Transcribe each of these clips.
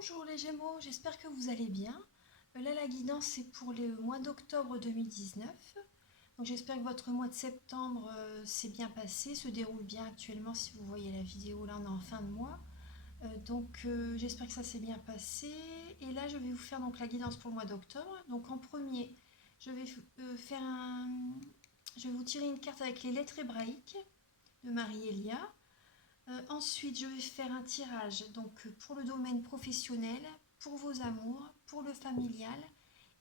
Bonjour les Gémeaux, j'espère que vous allez bien. Là, la guidance, c'est pour le mois d'octobre 2019. Donc, j'espère que votre mois de septembre s'est bien passé, se déroule bien actuellement. Si vous voyez la vidéo, là, on est en fin de mois. J'espère que ça s'est bien passé. Et là, je vais vous faire donc la guidance pour le mois d'octobre. Donc, en premier, je vais je vais vous tirer une carte avec les lettres hébraïques de Marie-Elia. Ensuite, je vais faire un tirage donc pour le domaine professionnel, pour vos amours, pour le familial.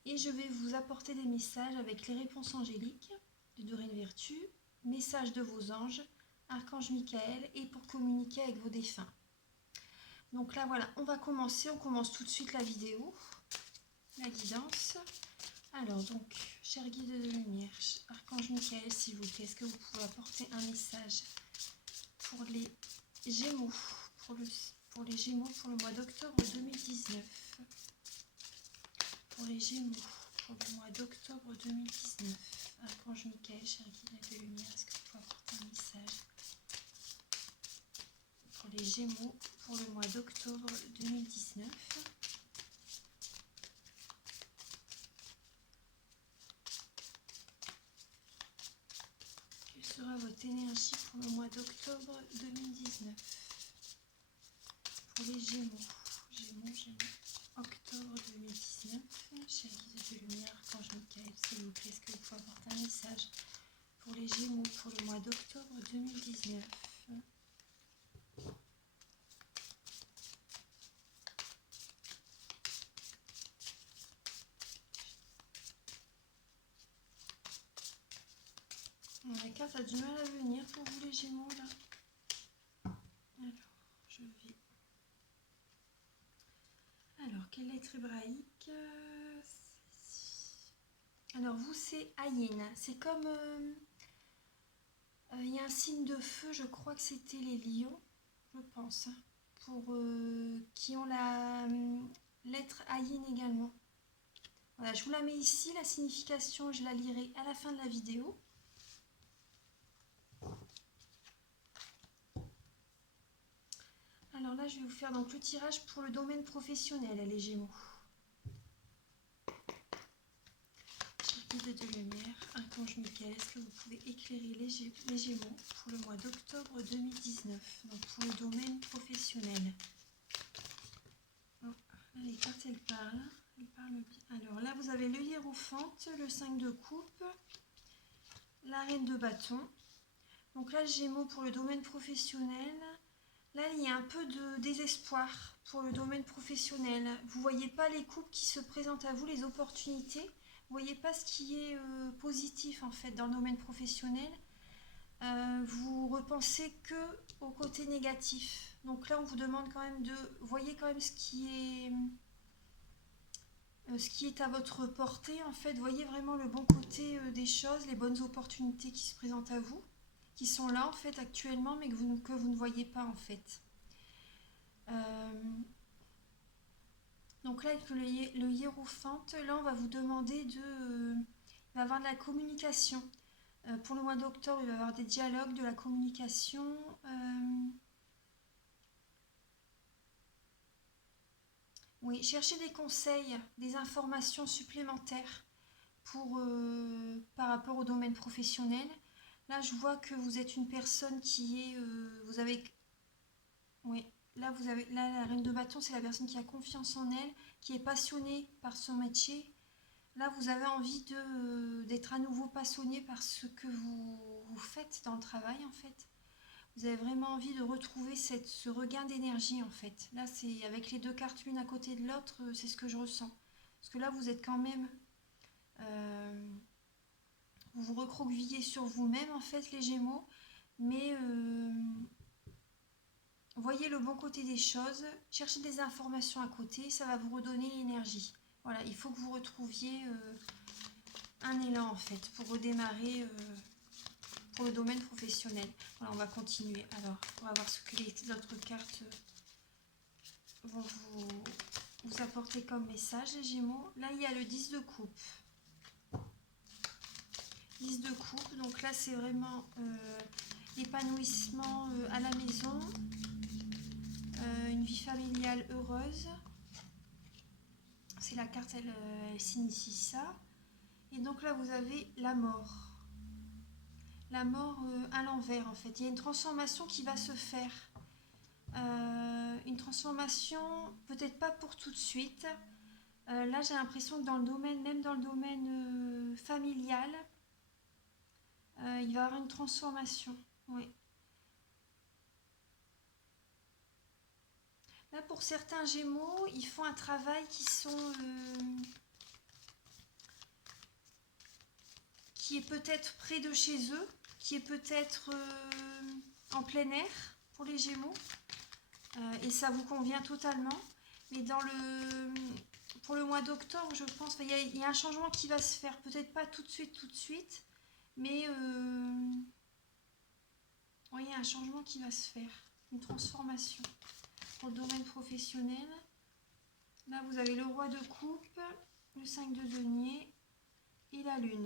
Et je vais vous apporter des messages avec les réponses angéliques de Dorine Vertu, messages de vos anges, Archange Michael et pour communiquer avec vos défunts. Donc là, voilà, on va commencer. On commence tout de suite la vidéo, la guidance. Alors donc, cher guide de lumière, Archange Michael, s'il vous plaît, est-ce que vous pouvez apporter un message pour les Gémeaux, pour les Gémeaux pour le mois d'octobre 2019. Pour les Gémeaux, pour le mois d'octobre 2019. Archange Michael, cher guide de lumière, est-ce que vous pouvez apporter un message pour les Gémeaux pour le mois d'octobre 2019. Quelle sera votre énergie pour le mois d'octobre 2019 pour les Gémeaux? Gémeaux, octobre 2019, cher guide de lumière, Archange Michael, s'il vous plaît, est-ce que vous pouvez apporter un message pour les Gémeaux pour le mois d'octobre 2019? La carte a du mal à venir pour vous les Gémeaux là. Alors, je vais... Alors, quelle lettre hébraïque? Alors, vous, c'est Ayin. C'est comme... il y a un signe de feu, je crois que c'était les lions, je pense. Pour qui ont la lettre Ayin également. Voilà, je vous la mets ici. La signification, je la lirai à la fin de la vidéo. Alors là, je vais vous faire donc le tirage pour le domaine professionnel, les Gémeaux. Guide de lumière, Archange Michael, est-ce que vous pouvez éclairer les Gémeaux pour le mois d'octobre 2019, donc pour le domaine professionnel? Oh, là, les cartes, elles parlent bien. Alors là, vous avez le hiérophante, le 5 de coupe, la reine de bâton. Donc là, Gémeaux pour le domaine professionnel. Là, il y a un peu de désespoir pour le domaine professionnel. Vous ne voyez pas les coupes qui se présentent à vous, les opportunités. Vous ne voyez pas ce qui est positif en fait dans le domaine professionnel. Vous repensez que au côté négatif. Donc là, on vous demande quand même de... Voyez quand même ce qui est à votre portée en fait. Voyez vraiment le bon côté des choses, les bonnes opportunités qui se présentent à vous, qui sont là en fait actuellement, mais que vous ne voyez pas en fait. Donc là, avec le hiérophante, là, on va vous demander de... il va y avoir de la communication. Pour le mois d'octobre, il va y avoir des dialogues, de la communication. Oui, cherchez des conseils, des informations supplémentaires par rapport au domaine professionnel. Là, je vois que vous êtes une personne qui est... vous avez... Oui, là, la reine de bâton, c'est la personne qui a confiance en elle, qui est passionnée par son métier. Là, vous avez envie d'être à nouveau passionné par ce que vous faites dans le travail, en fait. Vous avez vraiment envie de retrouver ce regain d'énergie, en fait. Là, c'est avec les deux cartes l'une à côté de l'autre, c'est ce que je ressens. Parce que là, vous êtes quand même... vous vous recroquevillez sur vous-même, en fait, les Gémeaux. Mais voyez le bon côté des choses. Cherchez des informations à côté, ça va vous redonner l'énergie. Voilà, il faut que vous retrouviez un élan, en fait, pour redémarrer... pour le domaine professionnel. Voilà, on va continuer. Alors, on va voir ce que les autres cartes vont vous apporter comme message, les Gémeaux. Là, il y a le 10 de coupe. 10 de coupe, donc là, c'est vraiment l'épanouissement à la maison, une vie familiale heureuse. c'est la carte, elle signifie ça. Et donc là, vous avez la mort. La mort à l'envers, en fait. Il y a une transformation qui va se faire. Une transformation, peut-être pas pour tout de suite. Là, j'ai l'impression que dans le domaine, même dans le domaine familial, il va y avoir une transformation. Oui. Là, pour certains Gémeaux, ils font un travail qui est peut-être près de chez eux, qui est peut-être en plein air pour les Gémeaux. Et ça vous convient totalement. Mais pour le mois d'octobre, je pense, il y a un changement qui va se faire. Peut-être pas tout de suite, mais oui, il y a un changement qui va se faire. Une transformation. Pour le domaine professionnel, là vous avez le roi de coupe, le 5 de denier et la lune.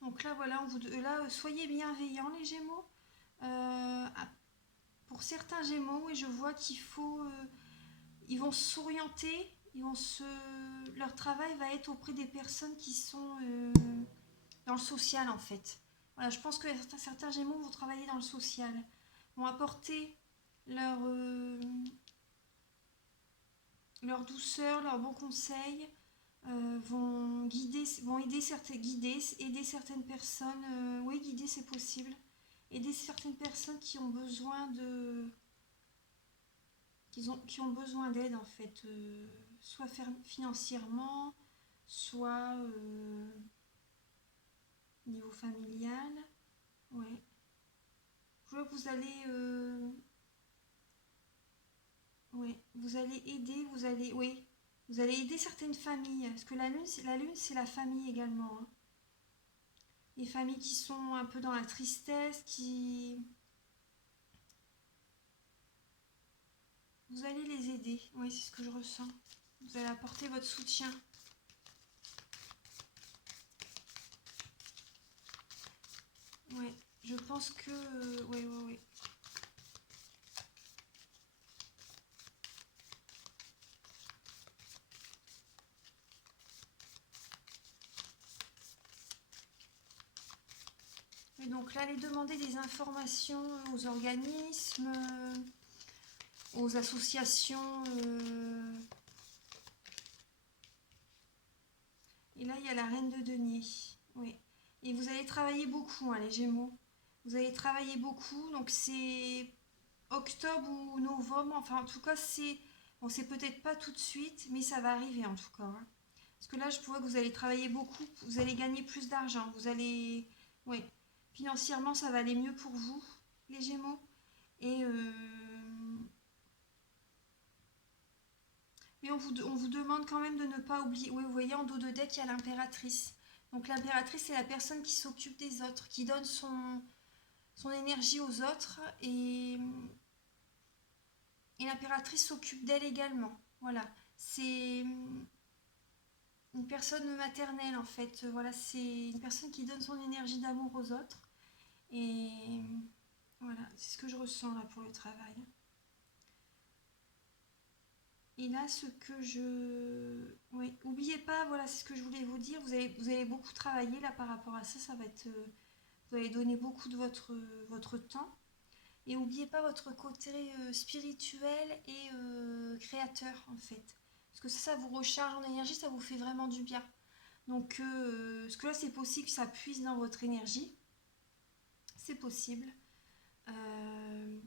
Donc là voilà, soyez bienveillants les Gémeaux. Pour certains Gémeaux, et je vois qu'ils vont s'orienter, leur travail va être auprès des personnes qui sont dans le social en fait. Voilà, je pense que certains Gémeaux vont travailler dans le social, vont apporter leur douceur, leurs bons conseils, vont aider certaines personnes. Oui, guider c'est possible. Aider certaines personnes qui ont besoin qui ont besoin d'aide en fait, soit financièrement, soit niveau familial. Ouais. Je vois que vous allez vous allez aider certaines familles, parce que la lune c'est la famille également, hein. Les familles qui sont un peu dans la tristesse, vous allez les aider. Oui, c'est ce que je ressens. Vous allez apporter votre soutien. Ouais, je pense que ouais. Et donc là, allez demander des informations aux organismes, aux associations. Et là, il y a la reine de denier. Oui. Et vous allez travailler beaucoup, hein, les Gémeaux. Vous allez travailler beaucoup. Donc c'est octobre ou novembre. Enfin, en tout cas, c'est peut-être pas tout de suite, mais ça va arriver en tout cas, hein. Parce que là, je vois que vous allez travailler beaucoup. Vous allez gagner plus d'argent. Oui. Financièrement, ça va aller mieux pour vous, les Gémeaux. Et mais on vous demande quand même de ne pas oublier. Oui, vous voyez, en dos de deck, il y a l'impératrice. Donc l'impératrice, c'est la personne qui s'occupe des autres, qui donne son énergie aux autres. Et l'impératrice s'occupe d'elle également. Voilà. C'est une personne maternelle, en fait. Voilà, c'est une personne qui donne son énergie d'amour aux autres. Et voilà, c'est ce que je ressens là pour le travail. Et là, oui, n'oubliez pas, voilà, c'est ce que je voulais vous dire. Vous allez beaucoup travailler là par rapport à ça. Ça va être, vous allez donner beaucoup de votre temps. Et n'oubliez pas votre côté spirituel et créateur en fait. Parce que ça vous recharge en énergie, ça vous fait vraiment du bien. Donc, parce que là, c'est possible que ça puise dans votre énergie. C'est possible.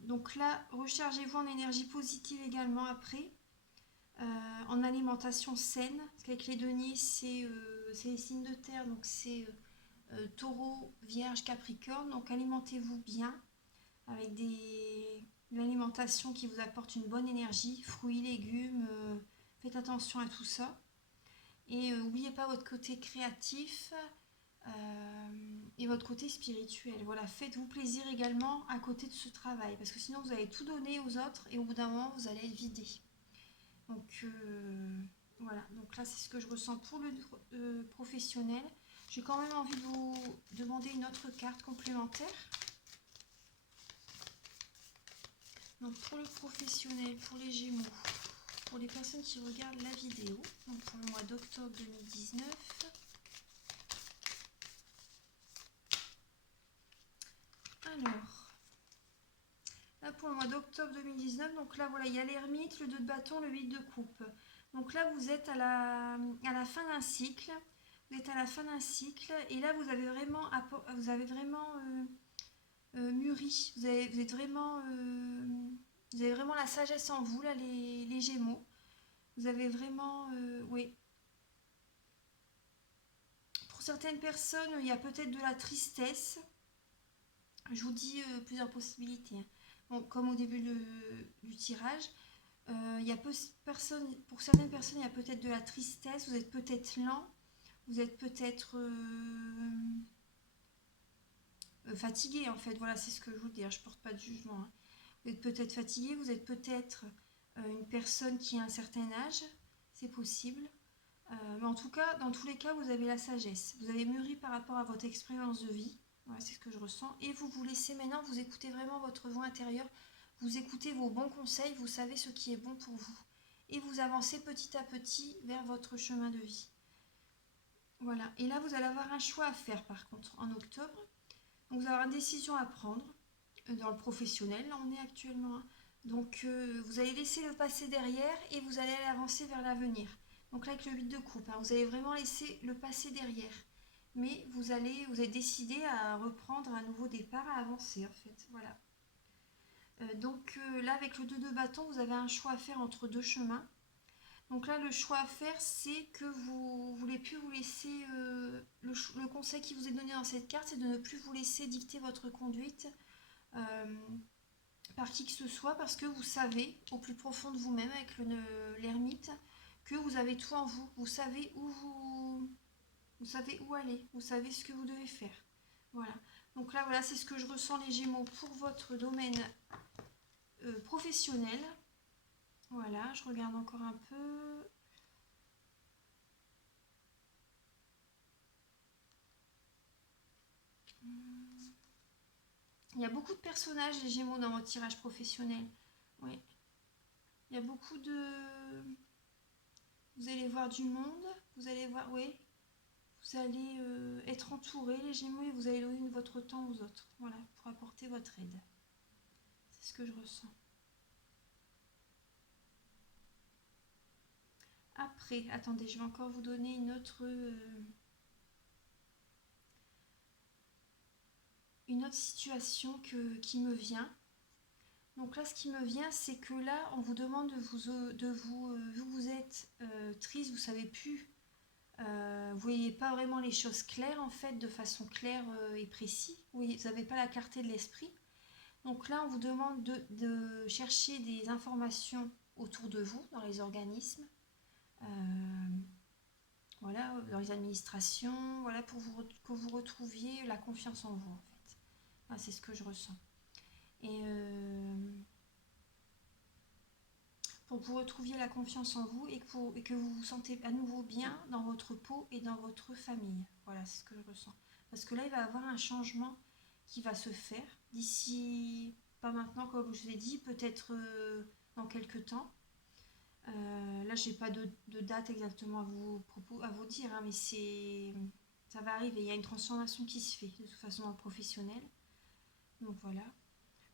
Donc là, rechargez-vous en énergie positive également après. En alimentation saine, parce qu'avec les deniers, c'est les signes de terre, donc c'est taureau, vierge, capricorne. Donc alimentez-vous bien avec une alimentation qui vous apporte une bonne énergie, fruits, légumes, faites attention à tout ça. Et n'oubliez pas votre côté créatif et votre côté spirituel. Voilà, faites-vous plaisir également à côté de ce travail, parce que sinon vous allez tout donner aux autres et au bout d'un moment vous allez être vidé. Donc voilà, donc là c'est ce que je ressens pour le professionnel. J'ai quand même envie de vous demander une autre carte complémentaire. Donc pour le professionnel, pour les Gémeaux, pour les personnes qui regardent la vidéo, donc pour le mois d'octobre 2019. Alors, là pour le mois d'octobre 2019, donc là voilà, il y a l'ermite, le 2 de bâton, le 8 de coupe. Donc là vous êtes à la fin d'un cycle, vous êtes à la fin d'un cycle, et là vous avez vraiment mûri, vous avez vraiment la sagesse en vous, là les Gémeaux. Vous avez vraiment, oui. Pour certaines personnes, il y a peut-être de la tristesse. Je vous dis plusieurs possibilités, hein. Bon, comme au début du tirage, il y a pour certaines personnes, il y a peut-être de la tristesse. Vous êtes peut-être lent, vous êtes peut-être fatigué en fait. Voilà, c'est ce que je veux dire. Je porte pas de jugement, hein. Vous êtes peut-être fatigué, vous êtes peut-être une personne qui a un certain âge, c'est possible. Mais en tout cas, dans tous les cas, vous avez la sagesse. Vous avez mûri par rapport à votre expérience de vie. Voilà, c'est ce que je ressens. Et vous vous laissez maintenant, vous écoutez vraiment votre voix intérieure. Vous écoutez vos bons conseils, vous savez ce qui est bon pour vous. Et vous avancez petit à petit vers votre chemin de vie. Voilà. Et là, vous allez avoir un choix à faire par contre en octobre. Donc, vous allez avoir une décision à prendre dans le professionnel. Là, on est actuellement, hein. Donc, vous allez laisser le passé derrière et vous allez avancer vers l'avenir. Donc là, avec le 8 de coupe, hein, vous allez vraiment laisser le passé derrière. Mais vous avez décidé à reprendre un nouveau départ, à avancer en fait. Voilà. Donc là, avec le 2 de bâton, vous avez un choix à faire entre deux chemins. Donc là, le choix à faire, c'est que vous ne voulez plus vous laisser... le conseil qui vous est donné dans cette carte, c'est de ne plus vous laisser dicter votre conduite par qui que ce soit, parce que vous savez, au plus profond de vous-même, avec l'ermite, que vous avez tout en vous. Vous savez vous savez où aller, vous savez ce que vous devez faire. Voilà. Donc là, voilà, c'est ce que je ressens les Gémeaux pour votre domaine professionnel. Voilà, je regarde encore un peu. Il y a beaucoup de personnages, les Gémeaux, dans votre tirage professionnel. Oui. Il y a beaucoup de... Vous allez voir du monde, vous allez voir... Oui. Vous allez être entouré, les Gémeaux, et vous allez donner votre temps aux autres. Voilà, pour apporter votre aide. C'est ce que je ressens. Après, attendez, je vais encore vous donner une autre situation qui me vient. Donc là, ce qui me vient, c'est que là, on vous demande vu que vous êtes triste, vous savez plus, vous voyez pas vraiment les choses claires en fait, de façon claire et précise. Vous n'avez pas la clarté de l'esprit. Donc là, on vous demande de chercher des informations autour de vous, dans les organismes, voilà, dans les administrations, voilà, pour que vous retrouviez la confiance en vous en fait. Enfin, c'est ce que je ressens. Et pour que vous retrouviez la confiance en vous et que vous vous sentez à nouveau bien dans votre peau et dans votre famille. Voilà, c'est ce que je ressens. Parce que là, il va y avoir un changement qui va se faire d'ici, pas maintenant comme je vous ai dit, peut-être dans quelques temps. Là, j'ai pas de date exactement à vous dire, hein, mais ça va arriver. Il y a une transformation qui se fait de toute façon dans le professionnel. Donc voilà.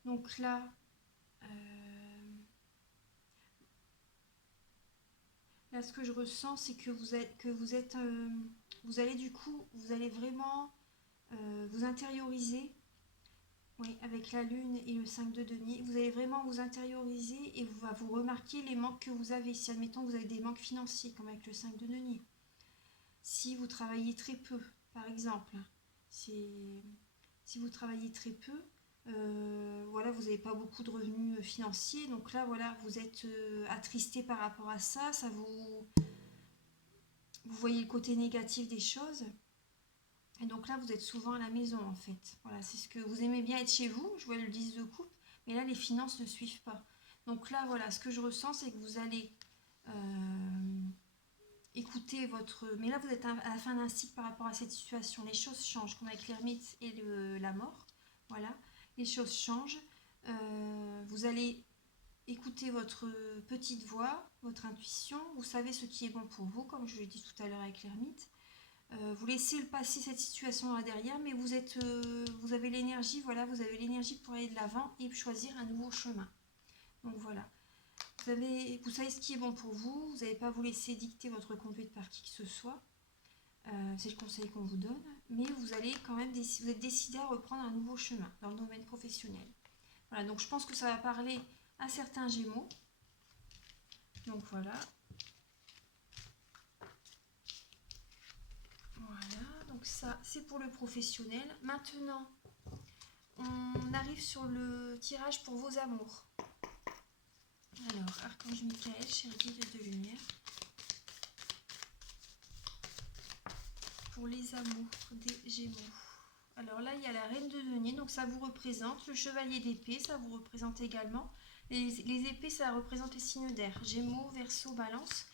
Donc là, ce que je ressens, c'est que vous allez du coup, vous allez vraiment vous intérioriser. Oui, avec la lune et le 5 de denier, vous allez vraiment vous intérioriser et vous remarquer les manques que vous avez. Si admettons que vous avez des manques financiers, comme avec le 5 de denier. Si vous travaillez très peu, par exemple, si vous travaillez très peu, voilà, vous n'avez pas beaucoup de revenus financiers, donc là, voilà, vous êtes attristé par rapport à ça, vous voyez le côté négatif des choses. Et donc là, vous êtes souvent à la maison, en fait. Voilà, c'est ce que vous aimez bien être chez vous. Je vois le 10 de coupe, mais là, les finances ne suivent pas. Donc là, voilà, ce que je ressens, c'est que vous allez écouter votre... Mais là, vous êtes à la fin d'un cycle par rapport à cette situation. Les choses changent, comme avec l'ermite et la mort. Voilà, les choses changent. Vous allez écoutez votre petite voix, votre intuition. Vous savez ce qui est bon pour vous, comme je l'ai dit tout à l'heure avec l'ermite. Vous laissez passer cette situation-là derrière, mais vous avez l'énergie, voilà, vous avez l'énergie pour aller de l'avant et choisir un nouveau chemin. Donc voilà, vous savez ce qui est bon pour vous, vous n'allez pas vous laisser dicter votre conduite par qui que ce soit. C'est le conseil qu'on vous donne, mais vous allez quand même vous êtes décidé à reprendre un nouveau chemin dans le domaine professionnel. Voilà, donc je pense que ça va parler à certains Gémeaux. Donc voilà. Voilà, donc ça c'est pour le professionnel. Maintenant, on arrive sur le tirage pour vos amours. Alors, Archange Michael, chérie guide de lumière. Pour les amours des Gémeaux. Alors là, il y a la Reine de denier, donc ça vous représente. Le Chevalier d'épée, ça vous représente également. Les épées, ça représente les signes d'air. Gémeaux, Verseau, Balance.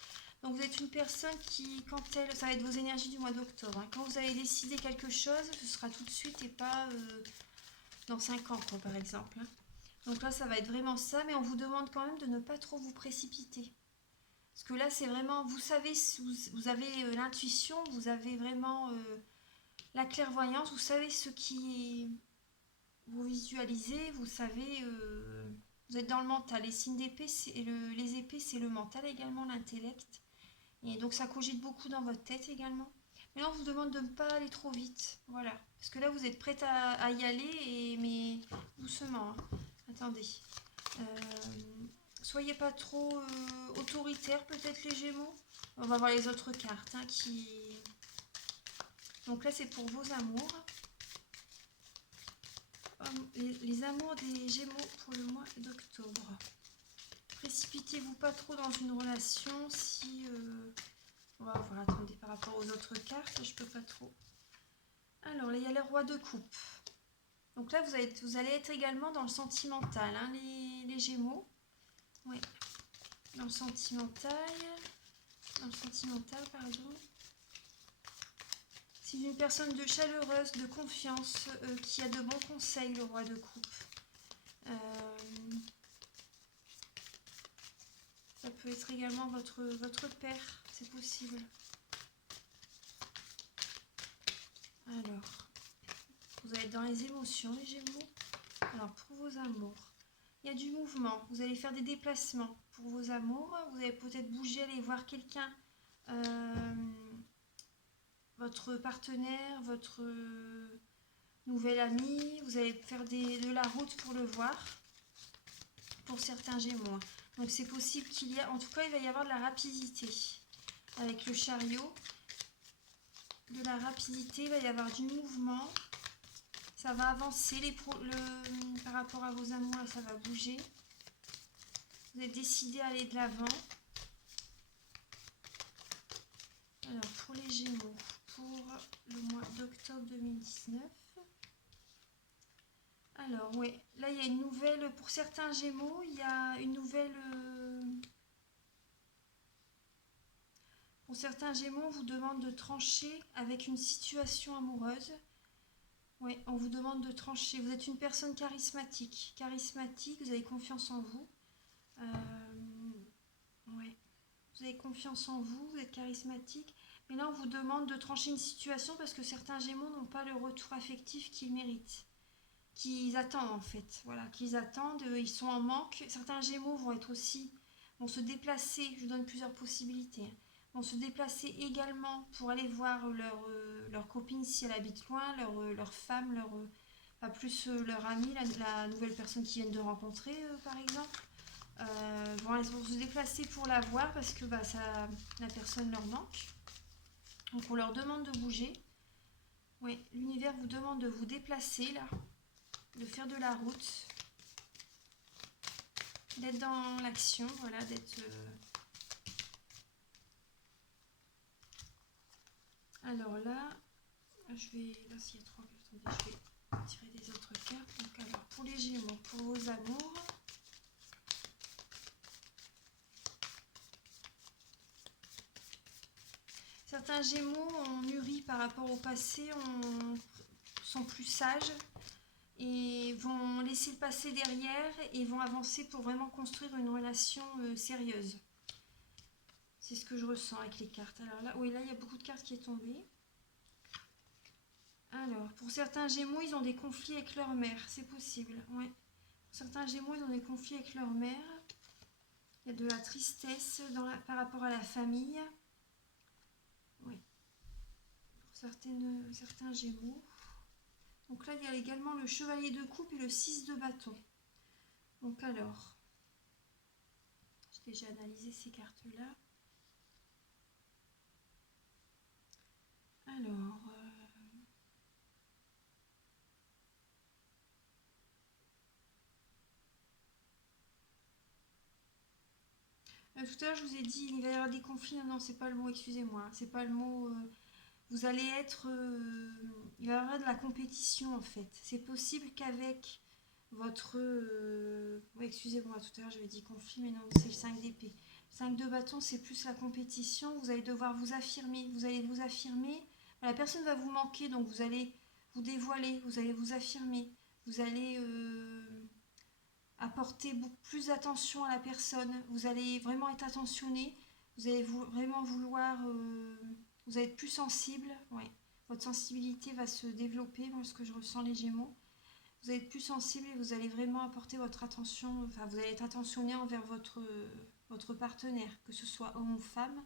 Donc vous êtes une personne qui, ça va être vos énergies du mois d'octobre. Hein. Quand vous avez décidé quelque chose, ce sera tout de suite et pas dans 5 ans, quoi, par exemple. Hein. Donc là, ça va être vraiment ça, mais on vous demande quand même de ne pas trop vous précipiter. Parce que là, c'est vraiment, vous savez, vous avez l'intuition, vous avez vraiment la clairvoyance, vous savez ce qui vous visualisez, vous savez, vous êtes dans le mental. Les signes d'épée, les épées, c'est le mental également, l'intellect. Et donc ça cogite beaucoup dans votre tête également. Mais là, on vous demande de ne pas aller trop vite. Voilà. Parce que là, vous êtes prête à y aller, mais doucement. Hein. Attendez. Soyez pas trop autoritaire, peut-être les Gémeaux. On va voir les autres cartes. Hein, Donc là, c'est pour vos amours. Les amours des Gémeaux pour le mois d'octobre. Précipitez-vous pas trop dans une relation si... On va voir, attendez, par rapport aux autres cartes, je peux pas trop. Alors là, il y a le roi de coupe. Donc là, vous allez être également dans le sentimental, hein, les Gémeaux. Oui, dans le sentimental. Dans le sentimental, pardon. C'est une personne chaleureuse, de confiance, qui a de bons conseils, le roi de coupe. Ça peut être également votre père, c'est possible. Alors, vous allez être dans les émotions, les Gémeaux. Alors, pour vos amours, il y a du mouvement. Vous allez faire des déplacements. Pour vos amours, vous allez peut-être bouger, aller voir quelqu'un, votre partenaire, votre nouvel ami. Vous allez faire de la route pour le voir. Pour certains Gémeaux. Donc, c'est possible qu'il y a... En tout cas, il va y avoir de la rapidité. Avec le chariot, de la rapidité, il va y avoir du mouvement. Ça va avancer par rapport à vos amours, là, ça va bouger. Vous êtes décidé à aller de l'avant. Alors, pour les Gémeaux, pour le mois d'octobre 2019. Alors, oui, là, il y a une nouvelle... Pour certains Gémeaux, il y a une nouvelle... Pour certains Gémeaux, on vous demande de trancher avec une situation amoureuse. Oui, on vous demande de trancher. Vous êtes une personne charismatique. Charismatique, vous avez confiance en vous. Ouais. Vous avez confiance en vous, vous êtes charismatique. Mais là, on vous demande de trancher une situation parce que certains Gémeaux n'ont pas le retour affectif qu'ils méritent. Qu'ils attendent en fait. Voilà, qu'ils attendent. Ils sont en manque. Certains Gémeaux vont se déplacer. Je vous donne plusieurs possibilités. Vont se déplacer également pour aller voir leur copine si elle habite loin, leur femme, pas plus leur amie, la nouvelle personne qu'ils viennent de rencontrer par exemple. Elles vont se déplacer pour la voir parce que la personne leur manque. Donc on leur demande de bouger. Oui, l'univers vous demande de vous déplacer là, de faire de la route, d'être dans l'action, voilà, d'être... Alors là, là s'il y a 3 cartes, je vais tirer des autres cartes. Donc alors, pour les Gémeaux, pour vos amours, certains Gémeaux ont mûri par rapport au passé, sont plus sages, et vont laisser le passé derrière et vont avancer pour vraiment construire une relation sérieuse. C'est ce que je ressens avec les cartes. Alors là, oui, là, il y a beaucoup de cartes qui est tombée. Alors, pour certains Gémeaux, ils ont des conflits avec leur mère. C'est possible, ouais. Pour certains Gémeaux, ils ont des conflits avec leur mère. Il y a de la tristesse par rapport à la famille. Oui. Pour certains Gémeaux. Donc là, il y a également le chevalier de coupe et le 6 de bâton. Donc alors, j'ai déjà analysé ces cartes-là. Alors, tout à l'heure, je vous ai dit, il va y avoir des conflits. Non, non, c'est pas le mot, excusez-moi. C'est pas le mot. Vous allez être. Il va y avoir de la compétition, en fait. C'est possible qu'avec votre. Oui, excusez-moi, tout à l'heure, j'avais dit conflit, mais non, c'est le 5 d'épée. 5 de bâton, c'est plus la compétition. Vous allez devoir vous affirmer. Vous allez vous affirmer. La personne va vous manquer, donc vous allez vous dévoiler. Vous allez vous affirmer. Vous allez. Apporter beaucoup plus d'attention à la personne, vous allez vraiment être attentionné, vous allez vraiment vouloir, vous allez être plus sensible, ouais. Votre sensibilité va se développer, moi ce que je ressens les Gémeaux, vous allez être plus sensible et vous allez vraiment apporter votre attention, enfin vous allez être attentionné envers votre partenaire, que ce soit homme ou femme,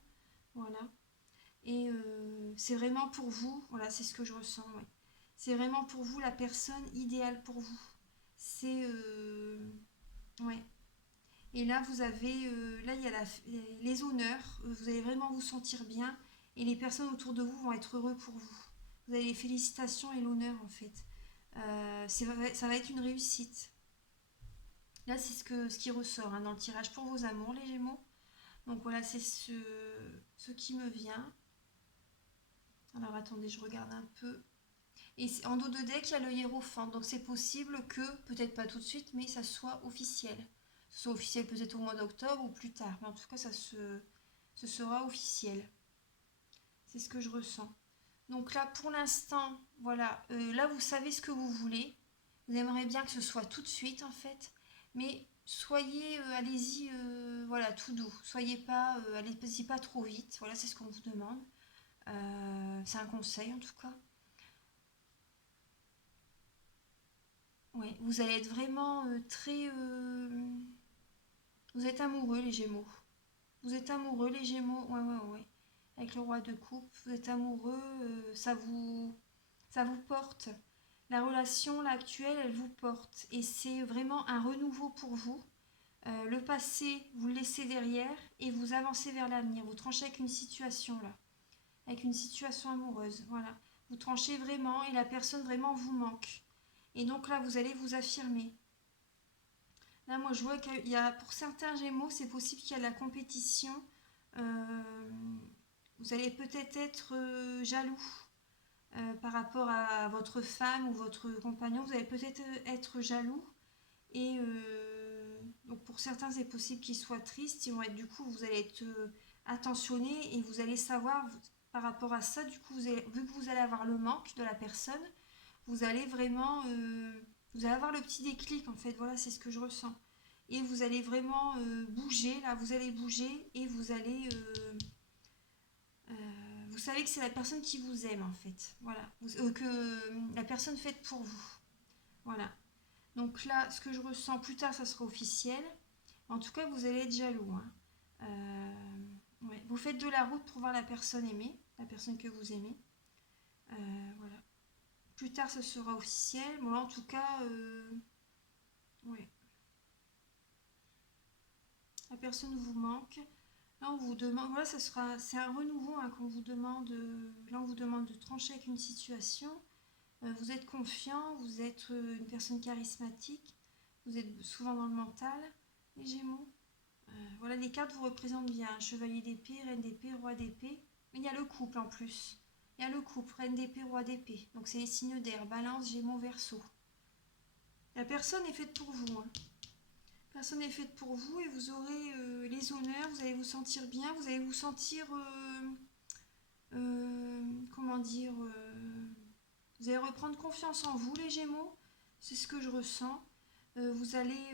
voilà. Et c'est vraiment pour vous, voilà, c'est ce que je ressens, ouais. C'est vraiment pour vous la personne idéale pour vous. C'est ouais. Et là, vous avez, là, il y a les honneurs. Vous allez vraiment vous sentir bien. Et les personnes autour de vous vont être heureux pour vous. Vous avez les félicitations et l'honneur, en fait. Ça va être une réussite. Là, c'est ce qui ressort hein, dans le tirage pour vos amours, les Gémeaux. Donc voilà, c'est ce qui me vient. Alors attendez, je regarde un peu. Et en dos de deck, il y a le hiérophant. Donc c'est possible que, peut-être pas tout de suite, mais ça soit officiel. Ce soit officiel peut-être au mois d'octobre ou plus tard. Mais en tout cas, ce sera officiel. C'est ce que je ressens. Donc là, pour l'instant, voilà. Là, vous savez ce que vous voulez. Vous aimeriez bien que ce soit tout de suite, en fait. Mais soyez, allez-y, voilà, tout doux. Soyez pas, allez-y pas trop vite. Voilà, c'est ce qu'on vous demande. C'est un conseil, en tout cas. Ouais, vous allez être vraiment très... Vous êtes amoureux, les Gémeaux. Vous êtes amoureux, les Gémeaux. Ouais, ouais, ouais. Avec le roi de coupe, vous êtes amoureux, ça vous porte. La relation là, actuelle, elle vous porte. Et c'est vraiment un renouveau pour vous. Le passé, vous le laissez derrière et vous avancez vers l'avenir. Vous tranchez avec une situation là. Avec une situation amoureuse. Voilà. Vous tranchez vraiment et la personne vraiment vous manque. Et donc là, vous allez vous affirmer. Là, moi, je vois qu'il y a, pour certains Gémeaux, c'est possible qu'il y a de la compétition. Euh, vous allez peut-être être jaloux par rapport à votre femme ou votre compagnon. Vous allez peut-être être jaloux. Et donc, pour certains, c'est possible qu'ils soient tristes. Ils vont être, du coup, vous allez être attentionné et vous allez savoir, par rapport à ça, du coup, vu que vous allez avoir le manque de la personne, vous allez vraiment... vous allez avoir le petit déclic, en fait. Voilà, c'est ce que je ressens. Et vous allez vraiment bouger, là, vous allez bouger et vous allez... vous savez que c'est la personne qui vous aime, en fait. Voilà. Que la personne faite pour vous. Voilà. Donc là, ce que je ressens plus tard, ça sera officiel. En tout cas, vous allez être jaloux. Hein. Ouais. Vous faites de la route pour voir la personne aimée, la personne que vous aimez. Voilà. Plus tard, ce sera officiel. Bon, là, en tout cas, ouais. La personne vous manque. Là, on vous demande, voilà, c'est un renouveau hein, qu'on vous demande. Là, on vous demande de trancher avec une situation. Vous êtes confiant, vous êtes une personne charismatique, vous êtes souvent dans le mental, les Gémeaux. Voilà, les cartes vous représentent bien. Chevalier d'épée, reine d'épée, roi d'épée. Mais il y a le couple en plus. Il y a le couple, reine d'épée, roi d'épée. Donc c'est les signes d'air, balance, Gémeaux, verseau. La personne est faite pour vous. Hein. La personne est faite pour vous et vous aurez les honneurs, vous allez vous sentir bien, vous allez vous sentir... comment dire vous allez reprendre confiance en vous, les Gémeaux. C'est ce que je ressens. Vous allez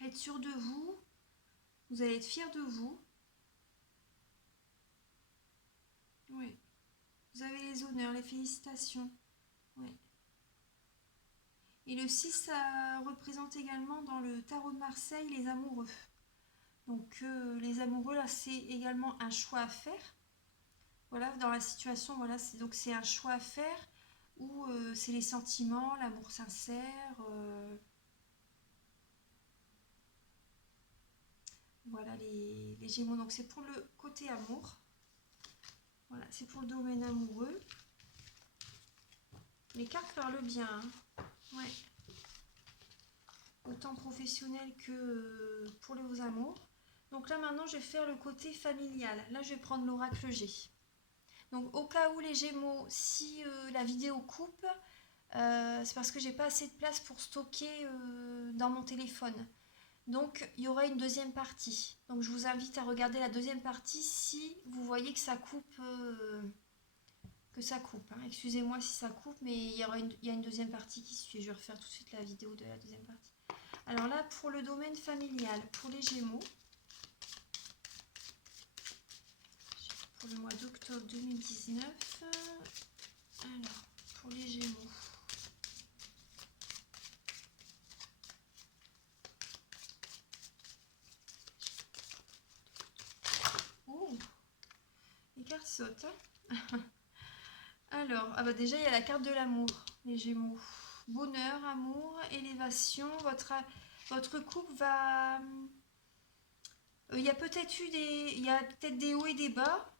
être sûr de vous. Vous allez être fier de vous. Oui. Vous avez les honneurs, les félicitations. Oui. Et le 6, ça représente également dans le tarot de Marseille les amoureux. Donc les amoureux, là, c'est également un choix à faire. Voilà, dans la situation, voilà, c'est un choix à faire où c'est les sentiments, l'amour sincère. Voilà les Gémeaux. Donc c'est pour le côté amour. Voilà, c'est pour le domaine amoureux. Les cartes parlent bien. Hein. Ouais. Autant professionnel que pour les amours. Donc là maintenant je vais faire le côté familial. Là je vais prendre l'oracle G. Donc au cas où les Gémeaux, si la vidéo coupe, c'est parce que j'ai pas assez de place pour stocker dans mon téléphone. Donc il y aura une deuxième partie. Donc je vous invite à regarder la deuxième partie si vous voyez que ça coupe. Hein. Excusez-moi si ça coupe, mais il y a une deuxième partie qui suit. Je vais refaire tout de suite la vidéo de la deuxième partie. Alors là, pour le domaine familial, pour les Gémeaux, pour le mois d'octobre 2019, alors, pour les Gémeaux, oh, les cartes sautent. Hein. Alors, ah bah déjà, il y a la carte de l'amour, les Gémeaux. Bonheur, amour, élévation, votre couple va... il y a peut-être des hauts et des bas.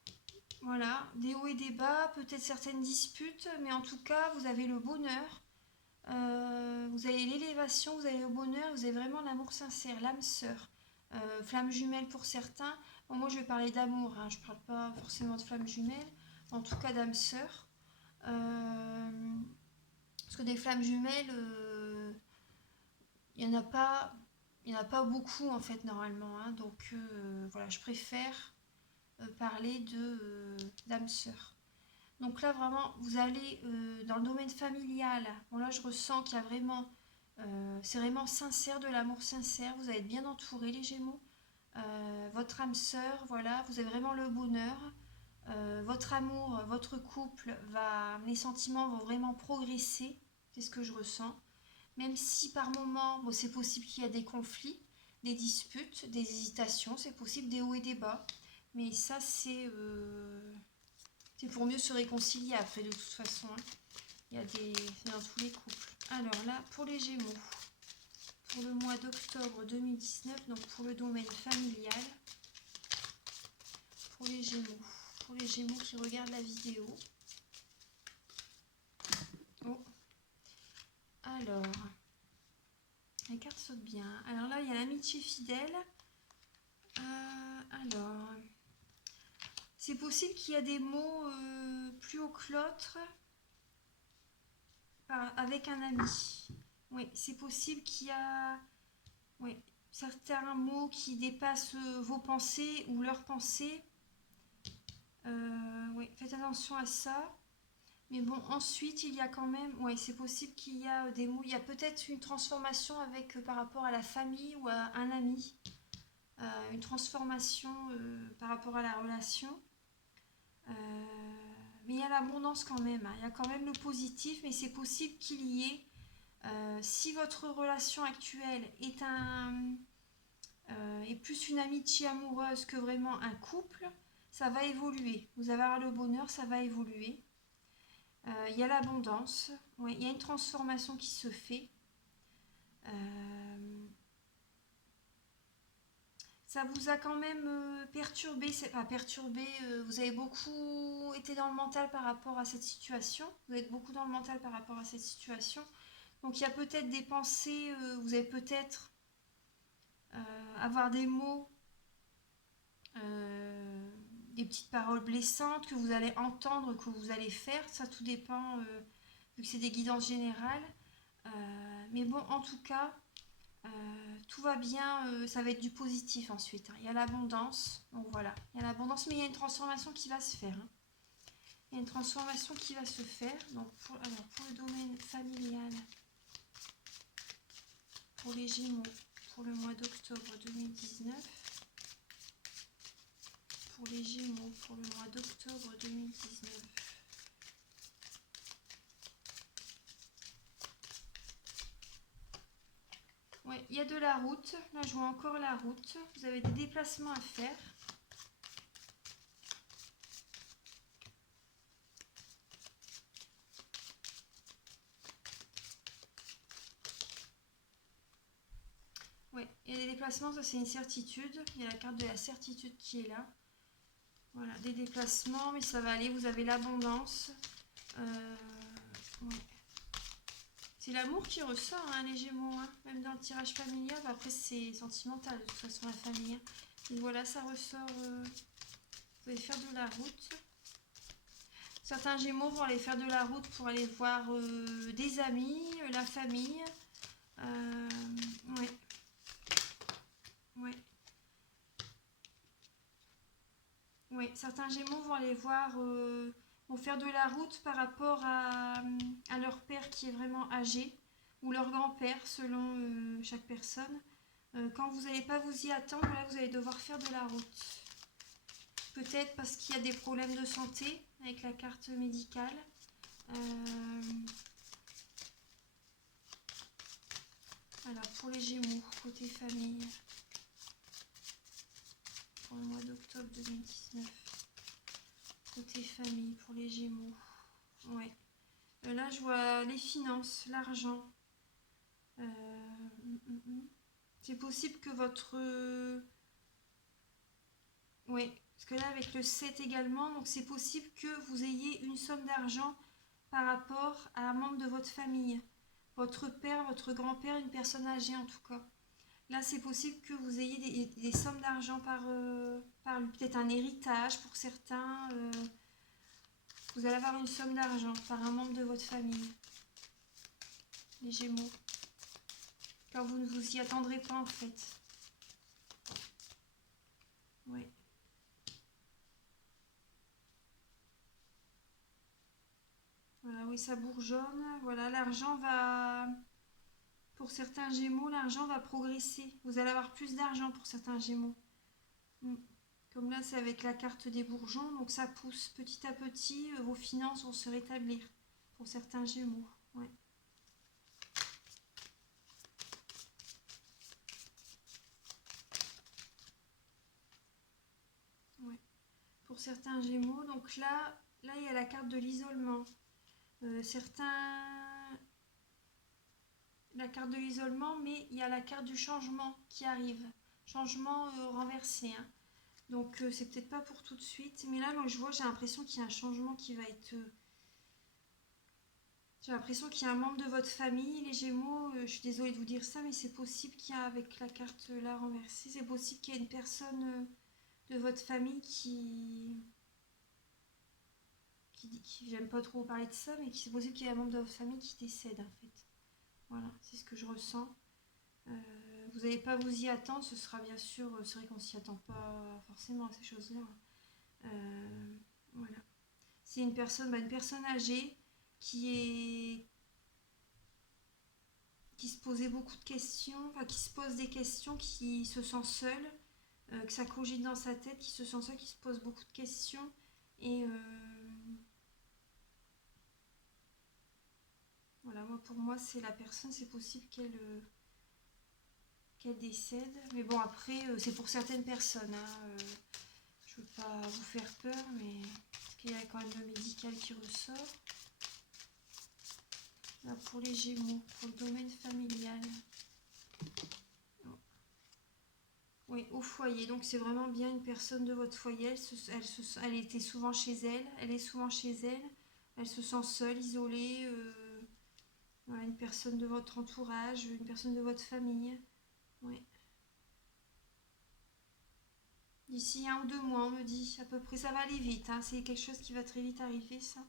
Voilà, des hauts et des bas, peut-être certaines disputes, mais en tout cas, vous avez le bonheur, vous avez l'élévation, vous avez le bonheur, vous avez vraiment l'amour sincère, l'âme sœur, flamme jumelle pour certains. Bon, moi, je vais parler d'amour, hein, je ne parle pas forcément de flamme jumelle, en tout cas d'âme sœur. Parce que des flammes jumelles, il n'y en a pas beaucoup en fait normalement. Hein, donc voilà, je préfère parler d'âme sœur. Donc là vraiment, vous allez dans le domaine familial. Bon là, je ressens qu'il y a vraiment, c'est vraiment sincère, de l'amour sincère. Vous allez être bien entourés les Gémeaux. Votre âme sœur, voilà, vous avez vraiment le bonheur. Votre amour, votre couple les sentiments vont vraiment progresser. C'est ce que je ressens. Même si par moments, bon, c'est possible qu'il y ait des conflits, des disputes, des hésitations, c'est possible des hauts et des bas. Mais ça, c'est pour mieux se réconcilier après, de toute façon. Hein. Il y a dans tous les couples. Alors là, pour les Gémeaux, pour le mois d'octobre 2019, donc pour le domaine familial, pour les Gémeaux qui regardent la vidéo. Oh. Alors, les cartes sautent bien. Alors là, il y a l'amitié fidèle. Alors, c'est possible qu'il y a des mots plus haut que l'autre avec un ami. Oui, c'est possible qu'il y a certains mots qui dépassent vos pensées ou leurs pensées. Faites attention à ça. Mais bon, ensuite, il y a quand même... Oui, c'est possible qu'il y a des mots... Il y a peut-être une transformation par rapport à la famille ou à un ami. Une transformation par rapport à la relation. Mais il y a l'abondance quand même. Hein. Il y a quand même le positif, mais c'est possible qu'il y ait... si votre relation actuelle est plus une amitié amoureuse que vraiment un couple, ça va évoluer. Vous allez avoir le bonheur, ça va évoluer. Il y a l'abondance, il y a une transformation qui se fait. Ça vous a quand même perturbé, vous avez beaucoup été dans le mental par rapport à cette situation. Vous êtes beaucoup dans le mental par rapport à cette situation. Donc il y a peut-être des pensées, vous allez peut-être avoir des mots, des petites paroles blessantes que vous allez entendre, que vous allez faire. Ça tout dépend, vu que c'est des guidances générales. Mais bon, en tout cas, tout va bien, ça va être du positif ensuite. Hein. Il y a l'abondance, donc voilà. Il y a l'abondance, mais il y a une transformation qui va se faire. Hein. Il y a une transformation qui va se faire. Donc pour le domaine familial, pour les Gémeaux, pour le mois d'octobre 2019. Pour les Gémeaux, pour le mois d'octobre 2019. Ouais, il y a de la route. Là, je vois encore la route. Vous avez des déplacements à faire. Ouais, il y a des déplacements, ça c'est une certitude. Il y a la carte de la certitude qui est là. Voilà, des déplacements, mais ça va aller. Vous avez l'abondance. Ouais. C'est l'amour qui ressort, hein, les Gémeaux, hein. Même dans le tirage familial. Après, c'est sentimental, de toute façon, la famille. Hein. Et voilà, ça ressort. Vous allez faire de la route. Certains Gémeaux vont aller faire de la route pour aller voir des amis, la famille. Ouais. Ouais. Ouais. Certains Gémeaux vont aller voir, vont faire de la route par rapport à leur père qui est vraiment âgé, ou leur grand-père, selon chaque personne. Quand vous n'allez pas vous y attendre, là, vous allez devoir faire de la route. Peut-être parce qu'il y a des problèmes de santé avec la carte médicale. Alors, pour les Gémeaux, côté famille, pour le mois d'octobre 2019, côté famille, pour les Gémeaux, ouais. Là, je vois les finances, l'argent. C'est possible que votre... Oui, parce que là, avec le 7 également, donc c'est possible que vous ayez une somme d'argent par rapport à un membre de votre famille. Votre père, votre grand-père, une personne âgée en tout cas. Là, c'est possible que vous ayez des sommes d'argent par peut-être un héritage pour certains. Vous allez avoir une somme d'argent par un membre de votre famille. Les Gémeaux. Quand vous ne vous y attendrez pas en fait. Oui. Voilà, oui, ça bourgeonne. Voilà, l'argent va... Pour certains Gémeaux, l'argent va progresser. Vous allez avoir plus d'argent pour certains Gémeaux. Comme là, c'est avec la carte des bourgeons. Donc ça pousse petit à petit. Vos finances vont se rétablir pour certains Gémeaux. Ouais. Ouais. Pour certains Gémeaux. Donc là, il y a la carte de l'isolement. La carte de l'isolement, mais il y a la carte du changement qui arrive. Changement renversé. Hein. Donc c'est peut-être pas pour tout de suite. Mais là, moi je vois, j'ai l'impression qu'il y a un changement qui va être... J'ai l'impression qu'il y a un membre de votre famille, les Gémeaux, je suis désolée de vous dire ça, mais c'est possible qu'il y a, avec la carte là renversée, c'est possible qu'il y ait une personne de votre famille qui j'aime pas trop parler de ça, mais c'est possible qu'il y ait un membre de votre famille qui décède en fait. Voilà, c'est ce que je ressens. Vous n'allez pas vous y attendre, ce sera bien sûr, c'est vrai qu'on s'y attend pas forcément à ces choses-là. Voilà. C'est une personne âgée qui se posait beaucoup de questions, enfin qui se pose des questions, qui se sent seule, que ça cogite dans sa tête, qui se sent seule, qui se pose beaucoup de questions. Et voilà, pour moi, c'est la personne, c'est possible qu'elle décède. Mais bon, après, c'est pour certaines personnes. Hein, je veux pas vous faire peur, mais parce qu'il y a quand même le médical qui ressort. Là, pour les Gémeaux, pour le domaine familial. Oui, au foyer. Donc, c'est vraiment bien une personne de votre foyer. Elle était souvent chez elle. Elle est souvent chez elle. Elle se sent seule, isolée. Voilà, une personne de votre entourage, une personne de votre famille. Oui. D'ici 1 ou 2 mois, on me dit à peu près. Ça va aller vite. Hein. C'est quelque chose qui va très vite arriver, ça.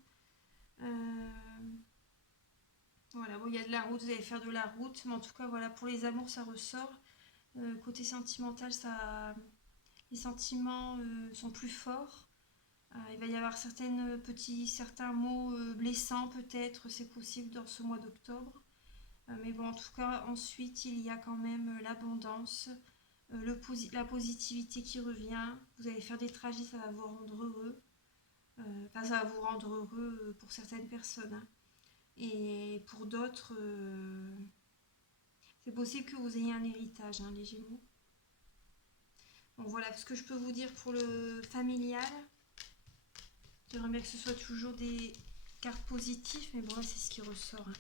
Voilà, bon, il y a de la route. Vous allez faire de la route. Mais en tout cas, voilà, pour les amours, ça ressort. Côté sentimental, les sentiments sont plus forts. Il va y avoir certains mots blessants peut-être, c'est possible dans ce mois d'octobre. Mais bon, en tout cas, ensuite, il y a quand même l'abondance, la positivité qui revient. Vous allez faire des trajets, ça va vous rendre heureux. Enfin, ça va vous rendre heureux pour certaines personnes, hein. Et pour d'autres, c'est possible que vous ayez un héritage, hein, les Gémeaux. Donc voilà ce que je peux vous dire pour le familial. J'aimerais bien que ce soit toujours des cartes positives, mais bon, là, c'est ce qui ressort, hein.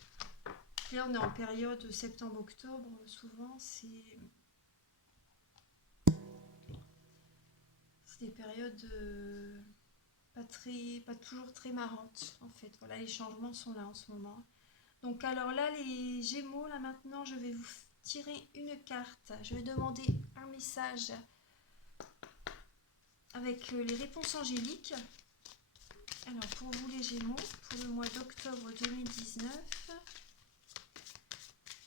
Là, on est en période septembre-octobre, souvent, c'est des périodes pas toujours très marrantes, en fait. Voilà, les changements sont là en ce moment. Donc, alors là, les Gémeaux, là, maintenant, je vais vous tirer une carte. Je vais demander un message avec les réponses angéliques. Alors, pour vous, les Gémeaux, pour le mois d'octobre 2019,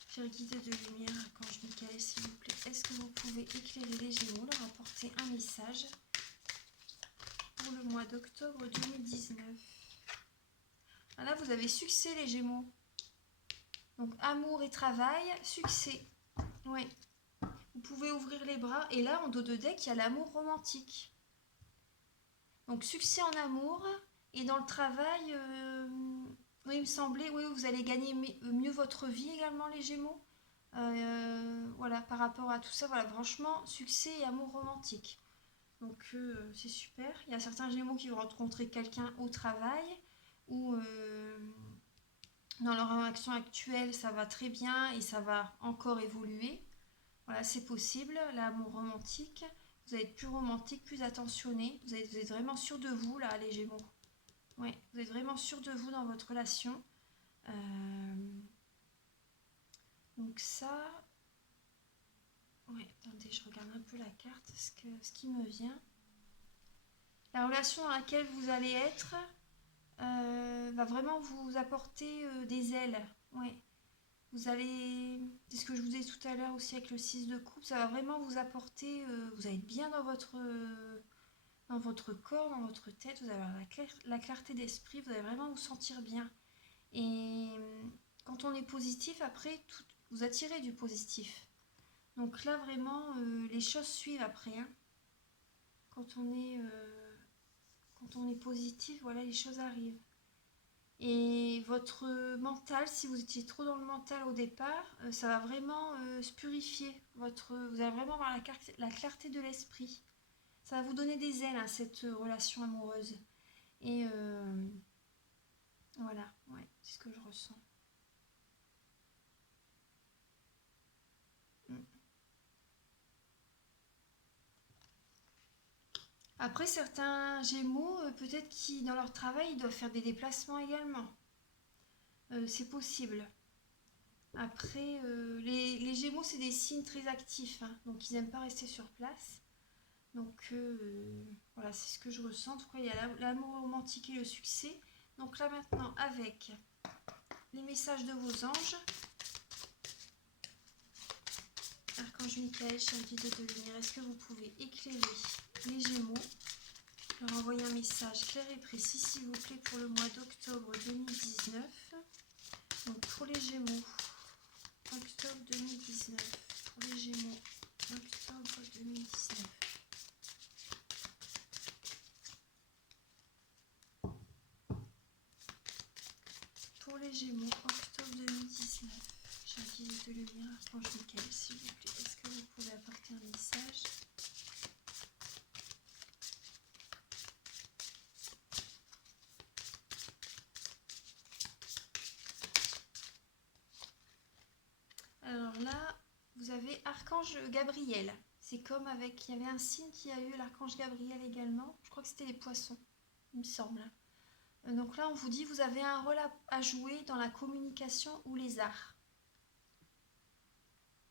chère guidée de lumière, archange Michael, s'il vous plaît, est-ce que vous pouvez éclairer les Gémeaux, leur apporter un message pour le mois d'octobre 2019? Ah, là, vous avez succès, les Gémeaux. Donc, amour et travail, succès. Oui. Vous pouvez ouvrir les bras. Et là, en dos de deck, il y a l'amour romantique. Donc, succès en amour. Et dans le travail, oui, il me semblait, oui, vous allez gagner mieux votre vie également, les Gémeaux. Voilà, par rapport à tout ça, voilà, franchement, succès et amour romantique. Donc, c'est super. Il y a certains Gémeaux qui vont rencontrer quelqu'un au travail ou dans leur action actuelle, ça va très bien et ça va encore évoluer. Voilà, c'est possible. L'amour romantique, vous allez être plus romantique, plus attentionné. Vous êtes vraiment sûr de vous, là, les Gémeaux. Oui, vous êtes vraiment sûr de vous dans votre relation. Donc ça... Oui, attendez, je regarde un peu la carte, ce qui me vient. La relation dans laquelle vous allez être va vraiment vous apporter des ailes. Oui. Vous allez... C'est ce que je vous disais tout à l'heure aussi avec le 6 de coupe. Ça va vraiment vous apporter... vous allez être bien dans votre corps, dans votre tête. Vous allez avoir la clarté d'esprit. Vous allez vraiment vous sentir bien. Et quand on est positif, après, vous attirez du positif. Donc là, vraiment, les choses suivent après, hein. Quand on est positif, voilà, les choses arrivent. Et votre mental, si vous étiez trop dans le mental au départ, ça va vraiment se purifier. Vous allez vraiment avoir la clarté de l'esprit. Ça va vous donner des ailes, hein, cette relation amoureuse. Et voilà, ouais, c'est ce que je ressens. Après, certains Gémeaux, peut-être qui dans leur travail, ils doivent faire des déplacements également. C'est possible. Après, les Gémeaux, c'est des signes très actifs, hein, donc ils n'aiment pas rester sur place. Donc voilà, c'est ce que je ressens. En tout cas, il y a l'amour romantique et le succès. Donc là maintenant, avec les messages de vos anges, archange Michael, chère guide de lumière, est-ce que vous pouvez éclairer les Gémeaux, leur envoyer un message clair et précis, s'il vous plaît, pour le mois d'octobre 2019. Donc pour les Gémeaux, octobre 2019. Pour les Gémeaux, octobre 2019. Pour les Gémeaux, octobre 2019. Chère guide de lumière, archange Michael, s'il vous plaît, est-ce que vous pouvez apporter un message ? Alors là, vous avez archange Gabriel. C'est comme avec, il y avait un signe qui a eu l'archange Gabriel également. Je crois que c'était les poissons, il me semble. Donc là, on vous dit, vous avez un rôle à jouer dans la communication ou les arts.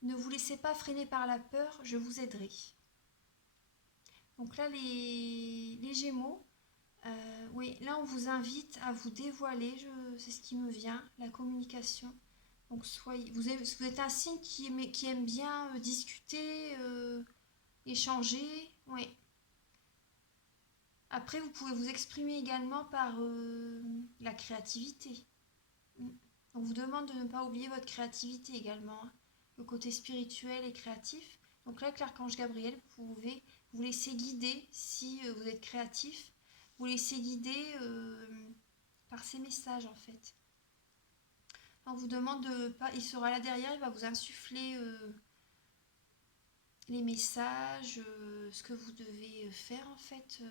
Ne vous laissez pas freiner par la peur, je vous aiderai. Donc là, les Gémeaux, oui, là, on vous invite à vous dévoiler, c'est ce qui me vient, la communication. Donc vous êtes un signe qui aime bien discuter, échanger, oui. Après, vous pouvez vous exprimer également par la créativité. On vous demande de ne pas oublier votre créativité également, hein. Le côté spirituel et créatif. Donc là, avec l'archange Gabriel, vous pouvez vous laisser guider si vous êtes créatif. Vous laissez guider par ces messages en fait. On vous demande de pas. Il sera là derrière, il va vous insuffler les messages, ce que vous devez faire en fait.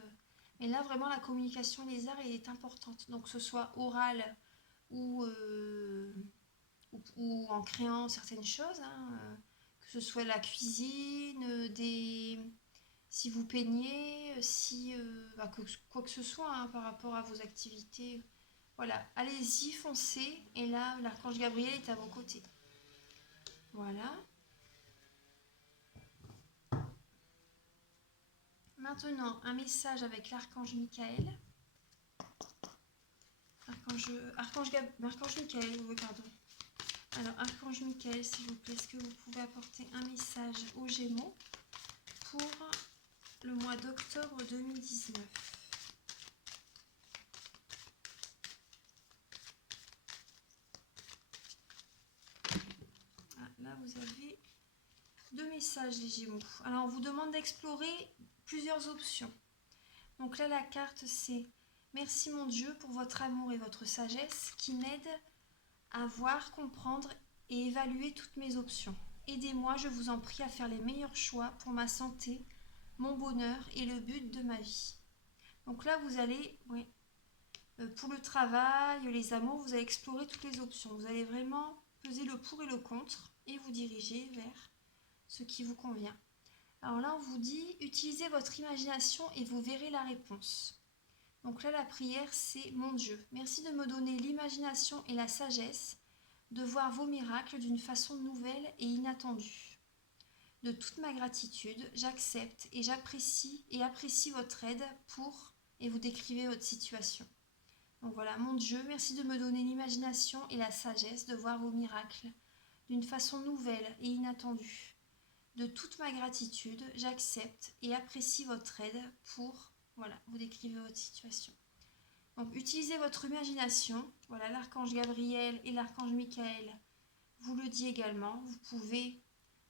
Mais là, vraiment, la communication et les arts est importante. Donc, que ce soit oral ou en créant certaines choses, hein, que ce soit la cuisine, si vous peignez, si quoi que ce soit hein, par rapport à vos activités. Voilà, allez-y, foncez. Et là, l'archange Gabriel est à vos côtés. Voilà. Maintenant, un message avec l'archange Michael. Archange Michael, oui, pardon. Alors, archange Michael, s'il vous plaît, est-ce que vous pouvez apporter un message aux Gémeaux pour le mois d'octobre 2019? Ah, là, vous avez 2 messages, les Gémeaux. Alors, on vous demande d'explorer plusieurs options. Donc là, la carte, c'est « Merci mon Dieu pour votre amour et votre sagesse qui m'aident à voir, comprendre et évaluer toutes mes options. Aidez-moi, je vous en prie, à faire les meilleurs choix pour ma santé, mon bonheur et le but de ma vie. » Donc là, vous allez, oui, pour le travail, les amours, vous allez explorer toutes les options. Vous allez vraiment peser le pour et le contre et vous diriger vers ce qui vous convient. Alors là, on vous dit, utilisez votre imagination et vous verrez la réponse. Donc là, la prière, c'est « Mon Dieu, merci de me donner l'imagination et la sagesse de voir vos miracles d'une façon nouvelle et inattendue. De toute ma gratitude, j'accepte et apprécie votre aide pour... » et vous décrivez votre situation. Donc voilà, « Mon Dieu, merci de me donner l'imagination et la sagesse de voir vos miracles d'une façon nouvelle et inattendue. De toute ma gratitude, j'accepte et apprécie votre aide pour... » Voilà, vous décrivez votre situation. Donc, utilisez votre imagination. Voilà, l'archange Gabriel et l'archange Michael vous le dit également. Vous pouvez...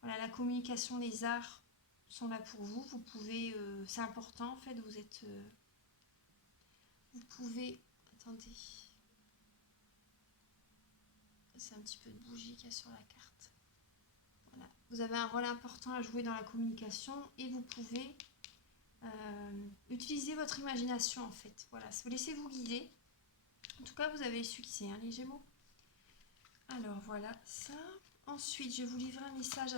Voilà, la communication, les arts sont là pour vous. Vous pouvez... c'est important, en fait. Vous êtes... vous pouvez... Attendez. C'est un petit peu de bougie qu'il y a sur la carte. Voilà. Vous avez un rôle important à jouer dans la communication et vous pouvez... utilisez votre imagination en fait. Voilà, laissez-vous guider. En tout cas, vous avez le succès, hein, les Gémeaux. Alors voilà ça. Ensuite, je vais vous livrer un message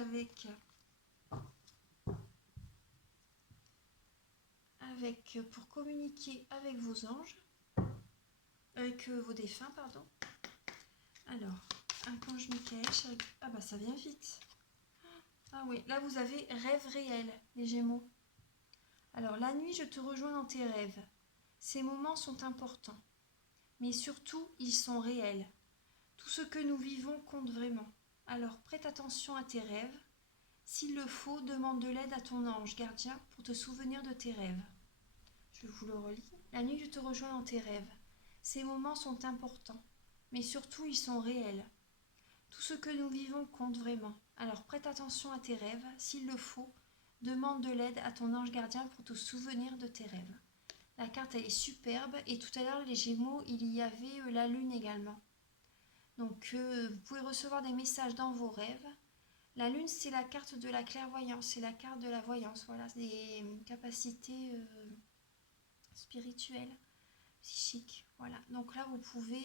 pour communiquer avec vos anges, avec vos défunts, pardon. Alors, archange Michael, ah bah ça vient vite. Ah oui, là vous avez rêve réel, les Gémeaux. Alors, la nuit, je te rejoins dans tes rêves. Ces moments sont importants, mais surtout, ils sont réels. Tout ce que nous vivons compte vraiment. Alors, prête attention à tes rêves. S'il le faut, demande de l'aide à ton ange gardien pour te souvenir de tes rêves. Je vous le relis. La nuit, je te rejoins dans tes rêves. Ces moments sont importants, mais surtout, ils sont réels. Tout ce que nous vivons compte vraiment. Alors, prête attention à tes rêves. S'il le faut, demande de l'aide à ton ange gardien pour te souvenir de tes rêves. La carte, elle est superbe. Et tout à l'heure, les Gémeaux, il y avait la lune également. Donc, vous pouvez recevoir des messages dans vos rêves. La lune, c'est la carte de la clairvoyance, c'est la carte de la voyance. Voilà, des capacités spirituelles, psychiques. Voilà, donc là, vous pouvez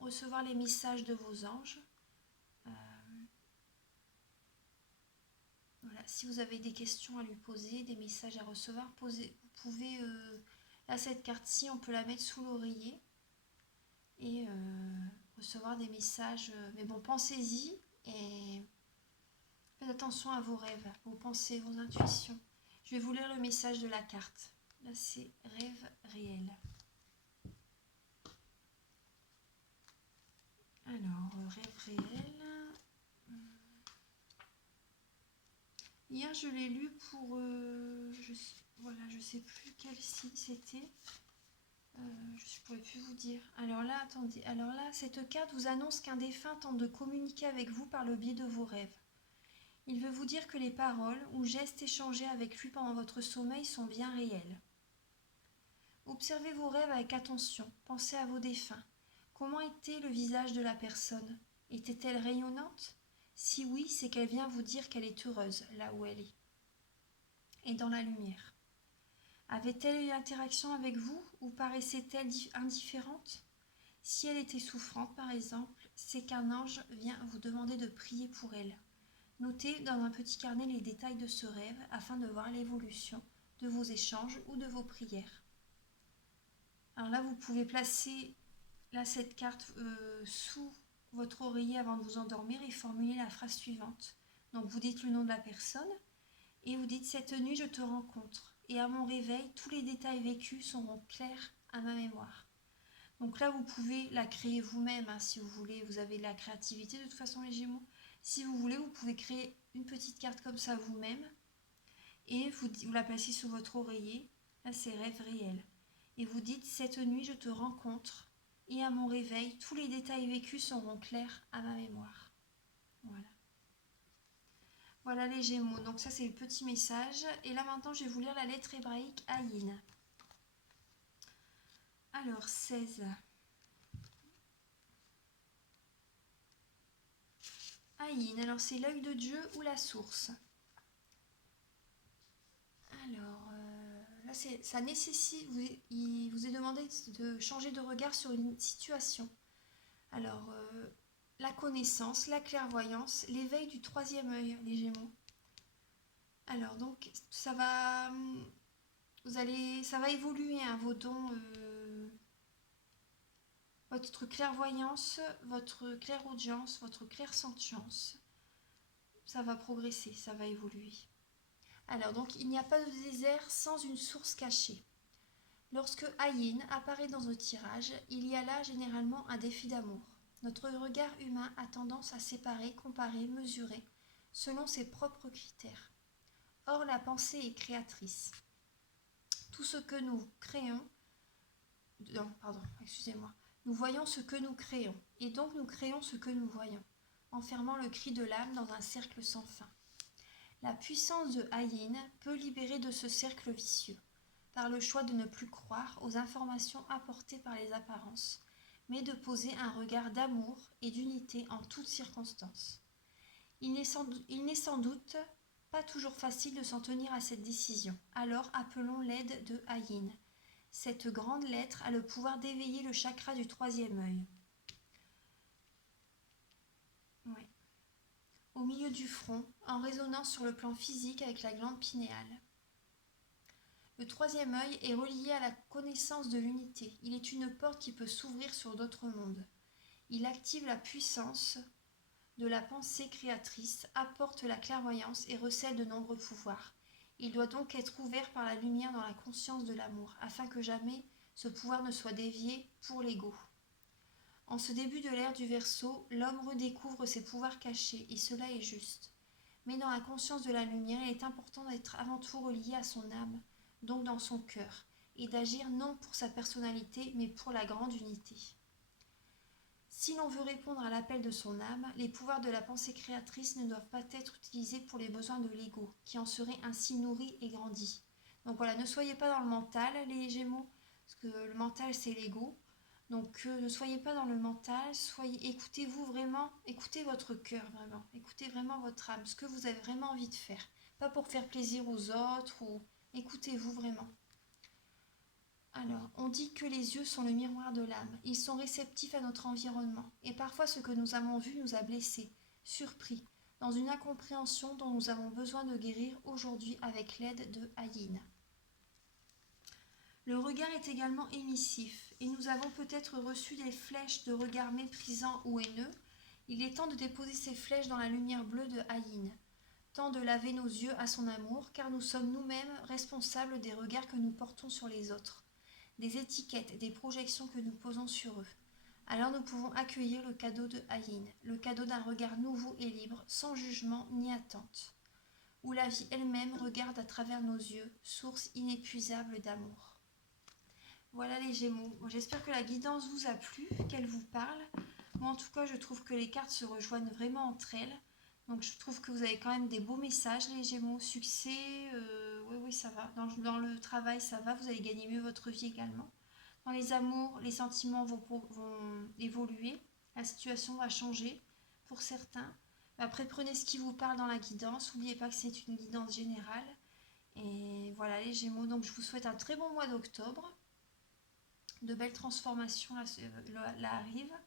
recevoir les messages de vos anges. Voilà, si vous avez des questions à lui poser, des messages à recevoir, vous pouvez, là, cette carte-ci, on peut la mettre sous l'oreiller et recevoir des messages. Mais bon, pensez-y et faites attention à vos rêves, vos pensées, vos intuitions. Je vais vous lire le message de la carte. Là, c'est rêve réel. Alors, rêve réel. Hier, je l'ai lu pour... voilà, je sais plus quel signe c'était. Je ne pourrais plus vous dire. Alors là, attendez. Alors là, cette carte vous annonce qu'un défunt tente de communiquer avec vous par le biais de vos rêves. Il veut vous dire que les paroles ou gestes échangés avec lui pendant votre sommeil sont bien réels. Observez vos rêves avec attention. Pensez à vos défunts. Comment était le visage de la personne? Était-elle rayonnante? Si oui, c'est qu'elle vient vous dire qu'elle est heureuse là où elle est. Et dans la lumière. Avait-elle eu une interaction avec vous ou paraissait-elle indifférente? Si elle était souffrante, par exemple, c'est qu'un ange vient vous demander de prier pour elle. Notez dans un petit carnet les détails de ce rêve afin de voir l'évolution de vos échanges ou de vos prières. Alors là, vous pouvez placer cette carte sous votre oreiller avant de vous endormir et formuler la phrase suivante. Donc vous dites le nom de la personne et vous dites « Cette nuit, je te rencontre et à mon réveil, tous les détails vécus seront clairs à ma mémoire. » Donc là, vous pouvez la créer vous-même si vous voulez. Vous avez de la créativité de toute façon, les Gémeaux. Si vous voulez, vous pouvez créer une petite carte comme ça vous-même et vous la placez sous votre oreiller. Là, c'est rêve réel. Et vous dites « Cette nuit, je te rencontre et à mon réveil, tous les détails vécus seront clairs à ma mémoire. » Voilà. Voilà les Gémeaux. Donc ça, c'est le petit message. Et là, maintenant, je vais vous lire la lettre hébraïque Ayin. Alors, 16. Ayin, alors c'est l'œil de Dieu ou la source. Alors, là, ça nécessite, il vous est demandé de changer de regard sur une situation. Alors, la connaissance, la clairvoyance, l'éveil du troisième œil, les Gémeaux. Alors, donc, ça va évoluer, vos dons, votre clairvoyance, votre clairaudience, votre clairsentience. Ça va progresser, ça va évoluer. Alors, donc, il n'y a pas de désert sans une source cachée. Lorsque Ayin apparaît dans un tirage, il y a là généralement un défi d'amour. Notre regard humain a tendance à séparer, comparer, mesurer, selon ses propres critères. Or, la pensée est créatrice. Tout ce que nous créons... Nous voyons ce que nous créons, et donc nous créons ce que nous voyons, enfermant le cri de l'âme dans un cercle sans fin. La puissance de Ayin peut libérer de ce cercle vicieux, par le choix de ne plus croire aux informations apportées par les apparences, mais de poser un regard d'amour et d'unité en toutes circonstances. Il n'est sans doute pas toujours facile de s'en tenir à cette décision, alors appelons l'aide de Ayin. Cette grande lettre a le pouvoir d'éveiller le chakra du troisième œil. Ouais. Au milieu du front, en résonance sur le plan physique avec la glande pinéale. Le troisième œil est relié à la connaissance de l'unité. Il est une porte qui peut s'ouvrir sur d'autres mondes. Il active la puissance de la pensée créatrice, apporte la clairvoyance et recèle de nombreux pouvoirs. Il doit donc être ouvert par la lumière dans la conscience de l'amour, afin que jamais ce pouvoir ne soit dévié pour l'ego. En ce début de l'ère du Verseau, l'homme redécouvre ses pouvoirs cachés, et cela est juste. Mais dans la conscience de la lumière, il est important d'être avant tout relié à son âme, donc dans son cœur, et d'agir non pour sa personnalité, mais pour la grande unité. Si l'on veut répondre à l'appel de son âme, les pouvoirs de la pensée créatrice ne doivent pas être utilisés pour les besoins de l'ego, qui en serait ainsi nourri et grandi. Donc voilà, ne soyez pas dans le mental, les Gémeaux, parce que le mental c'est l'ego. Donc ne soyez pas dans le mental, écoutez-vous vraiment, écoutez votre cœur vraiment, écoutez vraiment votre âme, ce que vous avez vraiment envie de faire. Pas pour faire plaisir aux autres, ou écoutez-vous vraiment. Alors, on dit que les yeux sont le miroir de l'âme. Ils sont réceptifs à notre environnement. Et parfois, ce que nous avons vu nous a blessés, surpris, dans une incompréhension dont nous avons besoin de guérir aujourd'hui avec l'aide de Ayin. Le regard est également émissif, et nous avons peut-être reçu des flèches de regard méprisants ou haineux. Il est temps de déposer ces flèches dans la lumière bleue de Ayin. Temps de laver nos yeux à son amour, car nous sommes nous-mêmes responsables des regards que nous portons sur les autres, des étiquettes, des projections que nous posons sur eux. Alors nous pouvons accueillir le cadeau de Ayin, le cadeau d'un regard nouveau et libre, sans jugement ni attente. où la vie elle-même regarde à travers nos yeux, source inépuisable d'amour. Voilà les Gémeaux. J'espère que la guidance vous a plu, qu'elle vous parle. Moi en tout cas, je trouve que les cartes se rejoignent vraiment entre elles. Donc je trouve que vous avez quand même des beaux messages les Gémeaux. Succès, oui ça va. Dans le travail ça va, vous allez gagner mieux votre vie également. Dans les amours, les sentiments vont évoluer. La situation va changer pour certains. Après, prenez ce qui vous parle dans la guidance. N'oubliez pas que c'est une guidance générale. Et voilà les Gémeaux. Donc je vous souhaite un très bon mois d'octobre. De belles transformations là arrivent.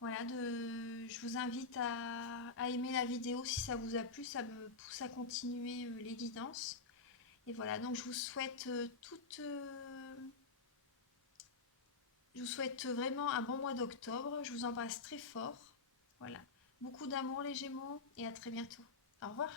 Voilà, je vous invite à aimer la vidéo si ça vous a plu. Ça me pousse à continuer les guidances. Et voilà, donc je vous souhaite je vous souhaite vraiment un bon mois d'octobre. Je vous embrasse très fort. Voilà. Beaucoup d'amour les Gémeaux et à très bientôt. Au revoir.